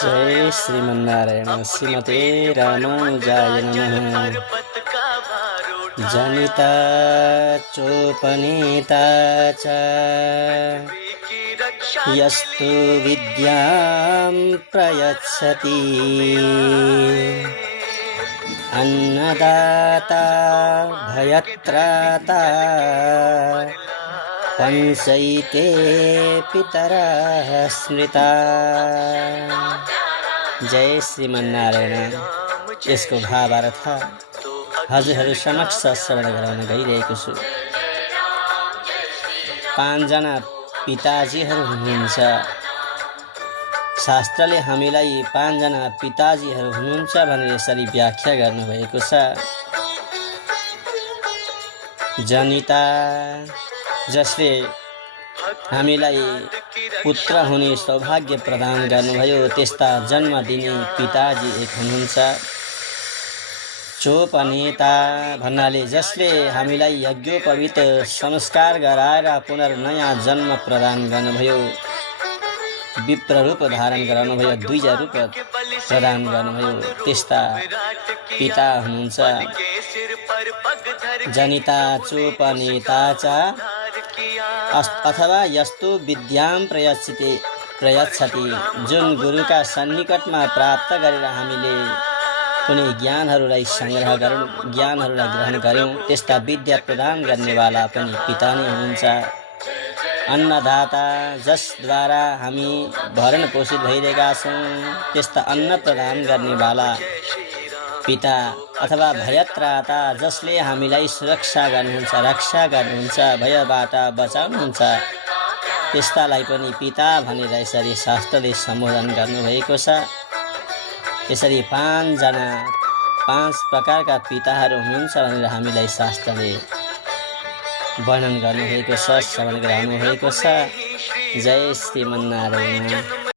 जय श्रीमन्नारायण। श्रीमते रामानुजाय नमः। जनिता चोपनीता च यस्तु विद्यां प्रयच्छति अन्नदाता भयत्राता पंचैते पितरः स्मृता। जय श्रीमन्नारायण। यसको भावार्थ हजुरहरू समक्ष श्रवण गराउन गइरहेको छु। पाँचजना पिताजीहरू हुनुहुन्छ। शास्त्रले हामीलाई पाँचजना पिताजीहरू हुनुहुन्छ भनेर यसरी व्याख्या गर्नुभएको छ। जनिता, जसले हामीलाई पुत्र हुने सौभाग्य प्रदान गर्नुभयो, त्यस्ता जन्म दिने पिताजी एक हुनुहुन्छ। चोपनेता भन्नाले जसले हामीलाई यज्ञोपवीत संस्कार गराएर पुनर्नयाँ जन्म प्रदान गर्नुभयो, विप्र रूप धारण गराउनुभयो, द्विज रूप प्रदान गर्नुभयो, त्यस्ता पिता हुनुहुन्छ। जनिता चोपनेता च अथवा यस्तो विद्यां प्रयच्छति, जुन गुरुका सन्निकटमा प्राप्त गरेर हामीले कुनै ज्ञानहरूलाई संग्रह गरौँ, ज्ञानहरूलाई ग्रहण गऱ्यौँ, त्यस्ता विद्या प्रदान गर्नेवाला पनि पिता नै हुनुहुन्छ। अन्नदाता, जसद्वारा हामी भरण पोषित भइरहेका छौँ, त्यस्ता अन्न प्रदान गर्नेवाला पिता। अथवा भयत्राता, जसले हामीलाई सुरक्षा गर्नुहुन्छ, रक्षा गर्नुहुन्छ, भयबाट बचाउनुहुन्छ, त्यस्तालाई पनि पिता भनेर यसरी शास्त्रले सम्बोधन गर्नुभएको छ। यसरी पाँच प्रकारका पिताहरू हुनुहुन्छ भनेर हामीलाई शास्त्रले वर्णन गर्नुभएको छ, श्रवण गराउनु भएको छ। जय श्रीमन्नारायण।